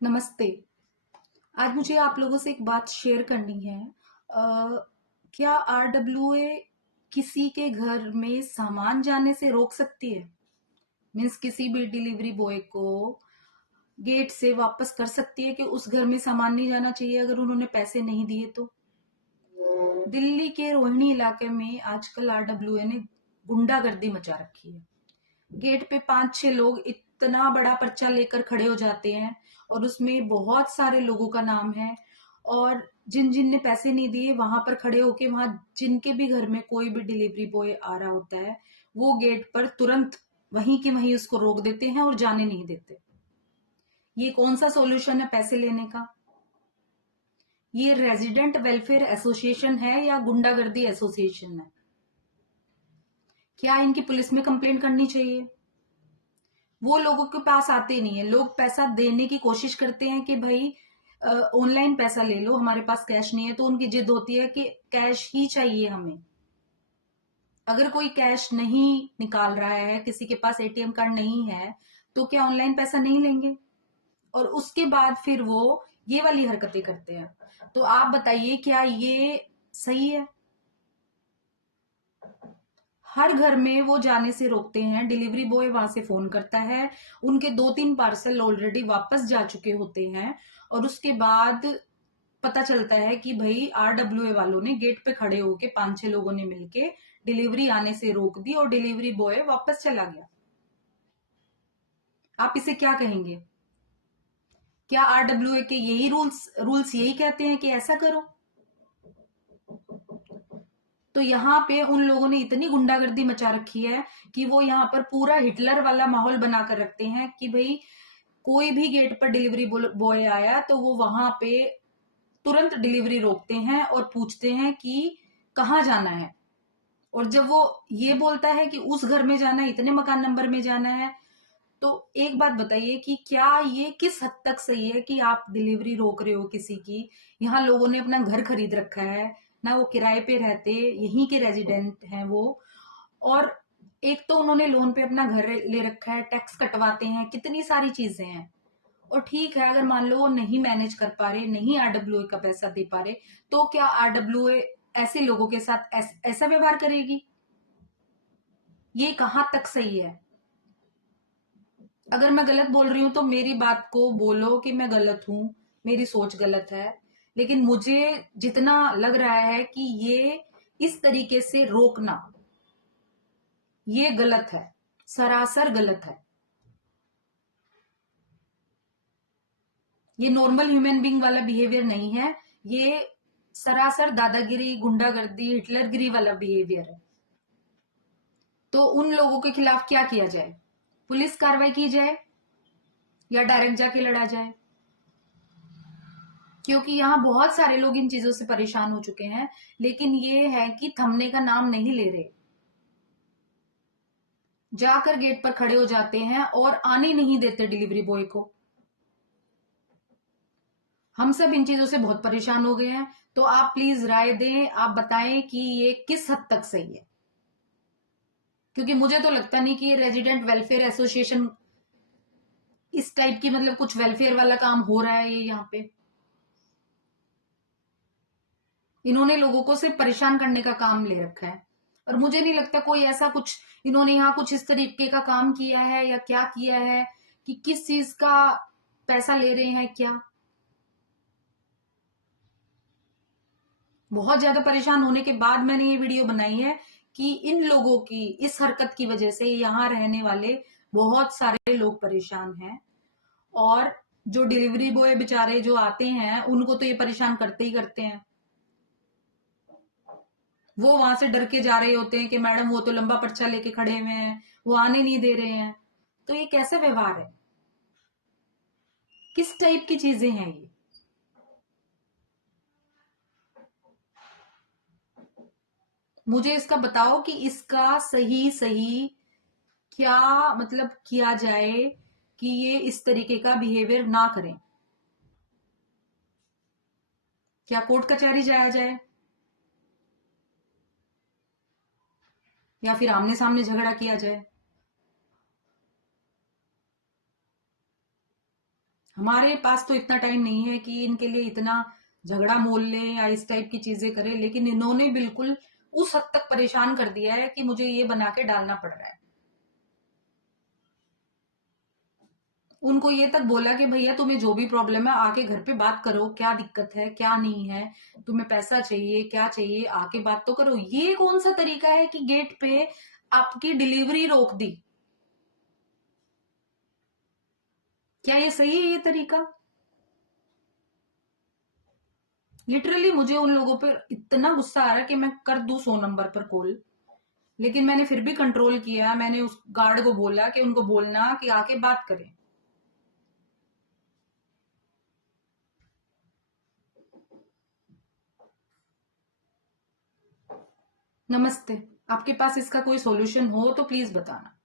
नमस्ते। आज मुझे आप लोगों से एक बात शेयर करनी है। क्या आरडब्ल्यूए किसी के घर में सामान जाने से रोक सकती है? मीन्स किसी भी डिलीवरी बॉय को गेट से वापस कर सकती है कि उस घर में सामान नहीं जाना चाहिए अगर उन्होंने पैसे नहीं दिए तो? दिल्ली के रोहिणी इलाके में आजकल आरडब्ल्यूए ने गुंडागर्दी मचा रखी है। गेट पे 5-6 लोग इतना बड़ा पर्चा लेकर खड़े हो जाते हैं और उसमें बहुत सारे लोगों का नाम है। और जिन जिन ने पैसे नहीं दिए वहां पर खड़े होके वहां जिनके भी घर में कोई भी डिलीवरी बॉय आ रहा होता है वो गेट पर तुरंत वहीं के वहीं उसको रोक देते हैं और जाने नहीं देते। ये कौन सा सॉल्यूशन है पैसे लेने का? ये रेजिडेंट वेलफेयर एसोसिएशन है या गुंडागर्दी एसोसिएशन है? क्या इनकी पुलिस में कंप्लेंट करनी चाहिए? वो लोगों के पास आते नहीं है। लोग पैसा देने की कोशिश करते हैं कि भाई ऑनलाइन पैसा ले लो, हमारे पास कैश नहीं है, तो उनकी जिद होती है कि कैश ही चाहिए हमें। अगर कोई कैश नहीं निकाल रहा है, किसी के पास एटीएम कार्ड नहीं है, तो क्या ऑनलाइन पैसा नहीं लेंगे? और उसके बाद फिर वो ये वाली हरकतें करते हैं। तो आप बताइए क्या ये सही है? हर घर में वो जाने से रोकते हैं। डिलीवरी बॉय वहां से फोन करता है, उनके 2-3 पार्सल ऑलरेडी वापस जा चुके होते हैं और उसके बाद पता चलता है कि भाई आरडब्ल्यूए वालों ने गेट पे खड़े होके 5-6 लोगों ने मिलके डिलीवरी आने से रोक दी और डिलीवरी बॉय वापस चला गया। आप इसे क्या कहेंगे? क्या आरडब्ल्यूए के यही रूल्स यही कहते हैं कि ऐसा करो? तो यहाँ पे उन लोगों ने इतनी गुंडागर्दी मचा रखी है कि वो यहाँ पर पूरा हिटलर वाला माहौल बनाकर रखते हैं कि भाई कोई भी गेट पर डिलीवरी बॉय आया तो वो वहां पे तुरंत डिलीवरी रोकते हैं और पूछते हैं कि कहाँ जाना है। और जब वो ये बोलता है कि उस घर में जाना है, इतने मकान नंबर में जाना है, तो एक बात बताइए कि क्या ये किस हद तक सही है कि आप डिलीवरी रोक रहे हो किसी की? यहाँ लोगों ने अपना घर खरीद रखा है, ना वो किराए पे रहते, यहीं के रेजिडेंट हैं वो। और एक तो उन्होंने लोन पे अपना घर ले रखा है, टैक्स कटवाते हैं, कितनी सारी चीजें हैं। और ठीक है, अगर मान लो वो नहीं मैनेज कर पा रहे, नहीं आरडब्ल्यूए का पैसा दे पा रहे, तो क्या आरडब्ल्यूए ऐसे लोगों के साथ ऐसा व्यवहार करेगी? ये कहां तक सही है? अगर मैं गलत बोल रही हूं तो मेरी बात को बोलो कि मैं गलत हूं, मेरी सोच गलत है। लेकिन मुझे जितना लग रहा है कि ये इस तरीके से रोकना ये गलत है, सरासर गलत है। ये नॉर्मल ह्यूमन बीइंग वाला बिहेवियर नहीं है, ये सरासर दादागिरी, गुंडागर्दी, हिटलरगिरी वाला बिहेवियर है। तो उन लोगों के खिलाफ क्या किया जाए? पुलिस कार्रवाई की जाए या डायरेक्ट जाके लड़ा जाए? क्योंकि यहाँ बहुत सारे लोग इन चीजों से परेशान हो चुके हैं, लेकिन ये है कि थमने का नाम नहीं ले रहे। जाकर गेट पर खड़े हो जाते हैं और आने नहीं देते डिलीवरी बॉय को। हम सब इन चीजों से बहुत परेशान हो गए हैं। तो आप प्लीज राय दें, आप बताएं कि ये किस हद तक सही है। क्योंकि मुझे तो लगता नहीं कि ये रेजिडेंट वेलफेयर एसोसिएशन इस टाइप की, मतलब कुछ वेलफेयर वाला काम हो रहा है ये यहाँ पे। इन्होंने लोगों को सिर्फ परेशान करने का काम ले रखा है। और मुझे नहीं लगता कोई ऐसा कुछ इन्होंने यहाँ कुछ इस तरीके का काम किया है या क्या किया है कि किस चीज का पैसा ले रहे हैं क्या। बहुत ज्यादा परेशान होने के बाद मैंने ये वीडियो बनाई है कि इन लोगों की इस हरकत की वजह से यहाँ रहने वाले बहुत सारे लोग परेशान हैं। और जो डिलीवरी बॉय बेचारे जो आते हैं उनको तो ये परेशान करते ही करते हैं। वो वहां से डर के जा रहे होते हैं कि मैडम वो तो लंबा पर्चा लेके खड़े हुए हैं, वो आने नहीं दे रहे हैं। तो ये कैसे व्यवहार है? किस टाइप की चीजें हैं ये? मुझे इसका बताओ कि इसका सही सही क्या मतलब किया जाए कि ये इस तरीके का बिहेवियर ना करें। क्या कोर्ट कचहरी जाया जाए या फिर आमने सामने झगड़ा किया जाए? हमारे पास तो इतना टाइम नहीं है कि इनके लिए इतना झगड़ा मोल ले या इस टाइप की चीजें करे, लेकिन इन्होंने बिल्कुल उस हद तक परेशान कर दिया है कि मुझे ये बना के डालना पड़ रहा है। उनको ये तक बोला कि भैया तुम्हें जो भी प्रॉब्लम है आके घर पे बात करो, क्या दिक्कत है क्या नहीं है, तुम्हें पैसा चाहिए क्या चाहिए, आके बात तो करो। ये कौन सा तरीका है कि गेट पे आपकी डिलीवरी रोक दी? क्या ये सही है ये तरीका? लिटरली मुझे उन लोगों पर इतना गुस्सा आ रहा है कि मैं कर दूं 100 नंबर पर कॉल, लेकिन मैंने फिर भी कंट्रोल किया। मैंने उस गार्ड को बोला कि उनको बोलना कि आके बात करें। नमस्ते। आपके पास इसका कोई सॉल्यूशन हो तो प्लीज बताना।